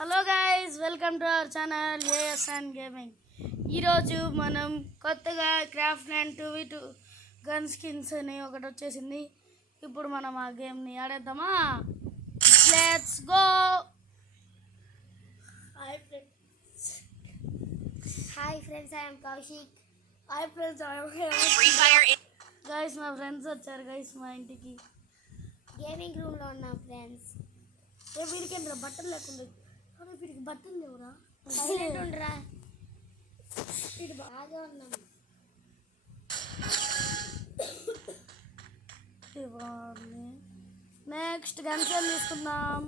Hello guys, welcome to our channel ASN gaming. ఈరోజు మనం కొత్తగా craft land 2v2 gun skins అని ఒకటి వచ్చేసింది. ఇప్పుడు మనం ఆ గేమ్ని ఆడేద్దామా? Let's go. Hi friends, I'm Kaushik. Hi friends, guys మా ఫ్రెండ్స్ వచ్చారు గైస్ మా ఇంటికి. గేమింగ్ రూమ్లో ఉన్నాం ఫ్రెండ్స్. వీడికేంద్ర బట్టలు లేకుండా, వీడికి బట్టలు లేవురా. సైలెంట్ ఉండరా, ఇది బాగా ఉన్నాం. నెక్స్ట్ గన్స్ తీసుకుందాం.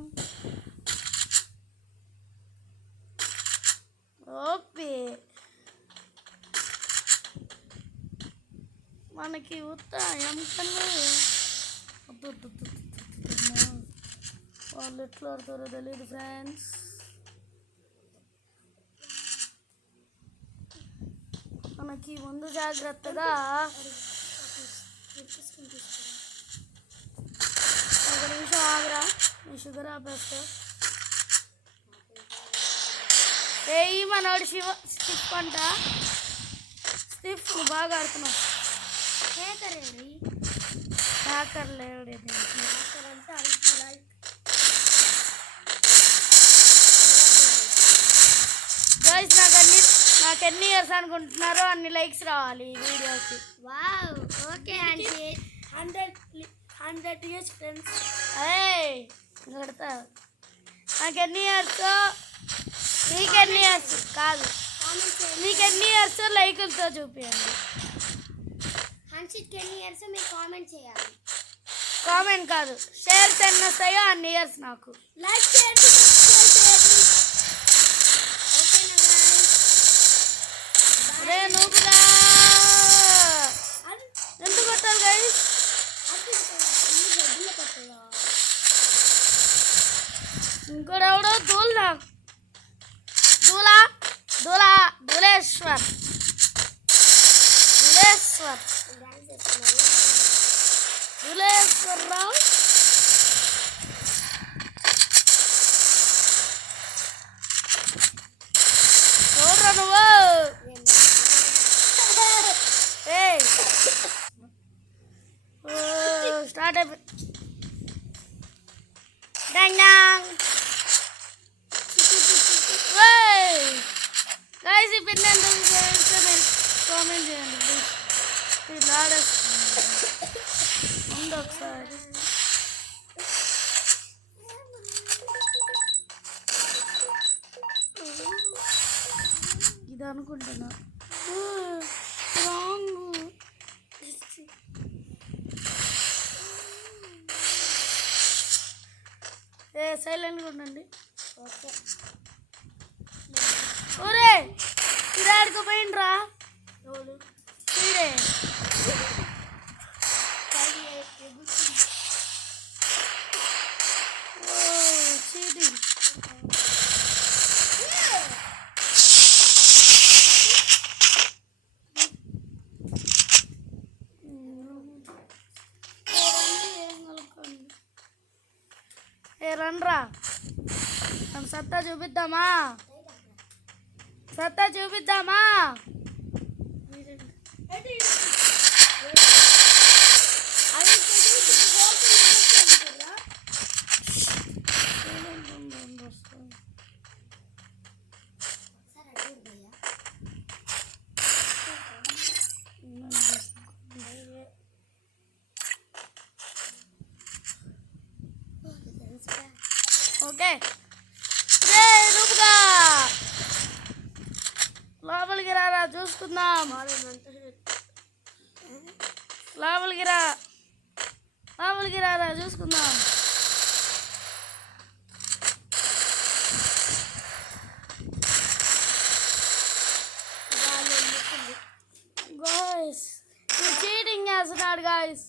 ఓపే మనకి ఉత్తాయం కన్నా వాళ్ళు ఎట్లా ఆడతారో తెలియదు ఫ్రెండ్స్. మనకి ముందు జాగ్రత్తగా ఒక నిమిషం ఆగరా, నీ షుగర్ ఆపేస్తా. ఏయి మనోడు స్టిఫ్ అంట. స్టిఫ్ నువ్వు బాగా ఆడుతున్నావు. హ్యాకర్ లేడు. గైస్ నాకు ఎన్ని ఇయర్స్ అనుకుంటున్నారో అన్ని లైక్స్ రావాలి ఈ వీడియోకి. వావ్, ఓకే అండి. 100 ఇయర్స్ ఫ్రెండ్స్. కడతా. నాకు ఎన్ని ఇయర్స్, నీకెన్ని ఇయర్స్ కాదు, నీకెన్ని ఇయర్స్ లైకులతో చూపించండి. 100 ఎన్ని ఇయర్స్ మీరు కామెంట్ చేయాలి. కామెంట్ కాదు, షేర్స్ ఎన్ని వస్తాయో అన్ని ఇయర్స్ నాకు. లైక్ చేయండి, సబ్స్క్రైబ్ చేయండి. ఓకేనా గైస్? అరే నువ్వుగా ఎందుకు కొట్టాలి గైస్? ఇంకోడెవడో ధూళేశ్వర్ రావు. చూడరా నువ్వు. స్టార్ట్ అయిపోయి గైస్. ఈ పిన్ ఎంత కామెంట్ చేయండి ప్లీజ్. ఆడేస్తుంది ఒకసారి. ఇది అనుకుంటున్నా రాంగ్. సైలెంట్గా ఉండండి. ఓకే. ఒరే ఇది ఆడుకోపోయిండ్రా. వీడే చీటింగ్. రండ్రా, మనం సత్తా చూపిద్దామా? ఓకే రూపుగా లోపలికి రారా చూసుకుందాం. లోపలికి రారా చూసుకుందాం. గాయ్స్ చీటింగ్ చేస్తున్నాడు గాయ్స్.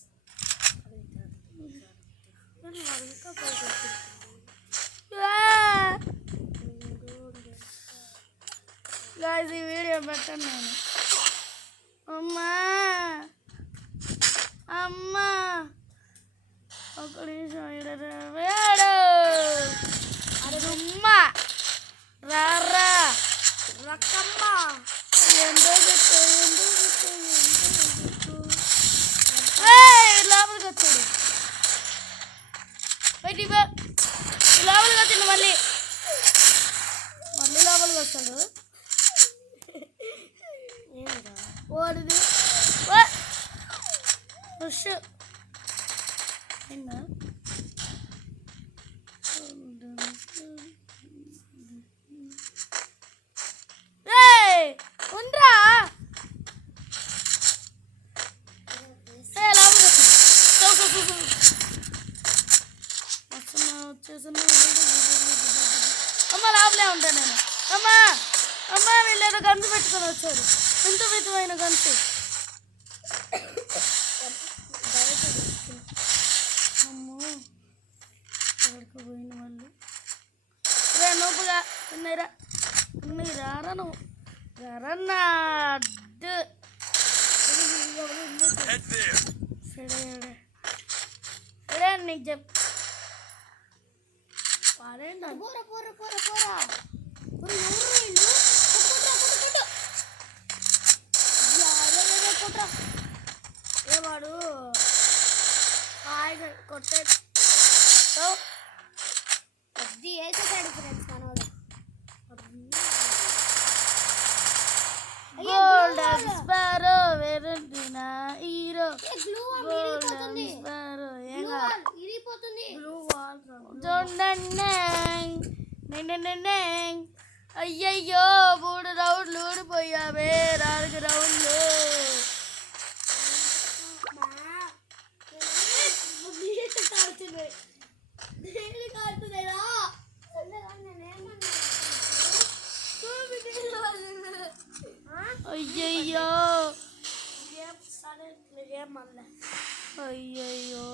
గాయ్స్ ఈ వీడియో పెట్టండి. నేను అమ్మా ఒక నిమిషం. వేడు అడుమ్మా చేస్తాడు ఏమిరా ఓడిది పుష్ అయిందా ఉండ్రా అమ్మ లోపలే ఉంటాను నేను అమ్మా అమ్మ వీళ్ళేదో గన్సు పెట్టుకొని వచ్చారు ఇంత విధమైన గన్సు అమ్మో ఎక్కడికి పోయిన వాళ్ళు రే నూపుగా ఉన్నాయిరా ఉన్నాయి రారా నువ్వు రారన్నా సరే నీకు చెప్ పాడేండి పోరా పోరా పోరా పోరా పోరా ఎవరు వీళ్ళు కుట్రా ఏవాడు హాయిగా కొట్టే అది వేసేసాడు ఫ్రెండ్స్ మనోడు గోల్డెన్ స్పారో వెరంటినా హీరో గ్లూ వాల్ గోల్డెన్ ఇరిగిపోతుంది స్పారో ఏం గ్లూ కాదు వాల్ ఇరిగిపోతుంది బ్లూ వాల్ చూడండి అయ్యయ్యో 3 రౌండ్లు ఊడిపోయావే 4 రౌండ్లు అయ్యయ్యో అయ్యయ్యో